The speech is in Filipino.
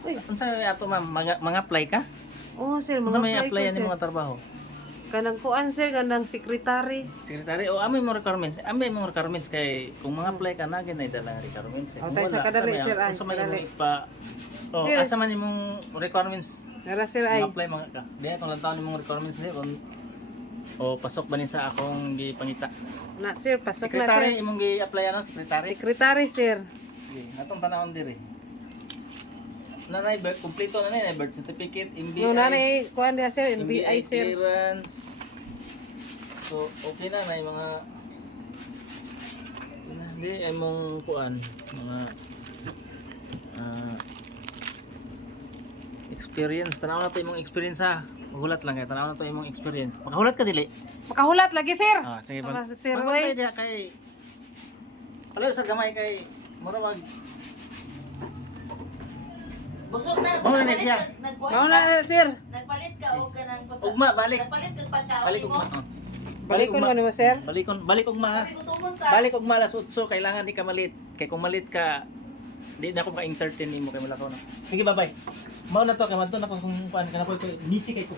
Uy. Unsa ato ma'am, mga apply ka? Oh, sir, Unsa mga may apply apply ko, ani sir. mga trabaho? Kanang kuan, sir, kanang secretary. Secretary o amoy mo requirements. Amoy mo requirements kay kung mga apply ka na gina dala requirements. O, Kung tayo sa wala, kadali, sabi, sir, ay, unsa may kadali. imong ipa Oh, Sir, asa man imong requirements? Nara, sir, ay. Mga apply mga ka. Diya kung lang taon imong requirements niya kung o pasok ba ni sa akong gipangita. Na, sir, pasok na, Secretary sir. imong gi-apply ano, secretary? Secretary, sir. Sige, atong tanawon diri. Nanay birth kompleto na ni birth certificate, MBI. No, nanay, kuan dia, sir, NBI, sir. clearance. So, okay na na yung mga hindi ay mong kuan mga experience. Tanaw na to imong experience ha. Maghulat lang kay tanaw na to imong experience. Makahulat ka dili. Makahulat lagi, sir. Ah, sige Mga ba. sir, Pagpantay way. diha kay Palayo sa gamay kay mura mag Busog na. Mao na siya. Mauna, sir. Nagpalit ka o kanang ugma balik. Nagpalit ka pagkaon Balik mo. ugma. Balikon mo nimo, sir. Balik ugma ha. Sabi ko tumon sa. Balik og malas utso kailangan di ka malit. Kay kung malit ka di na ko ka-entertain nimo kay malakaw na. Sige bye-bye. Mao na to kay madto na ko kung kuan kana ko busy kay ko.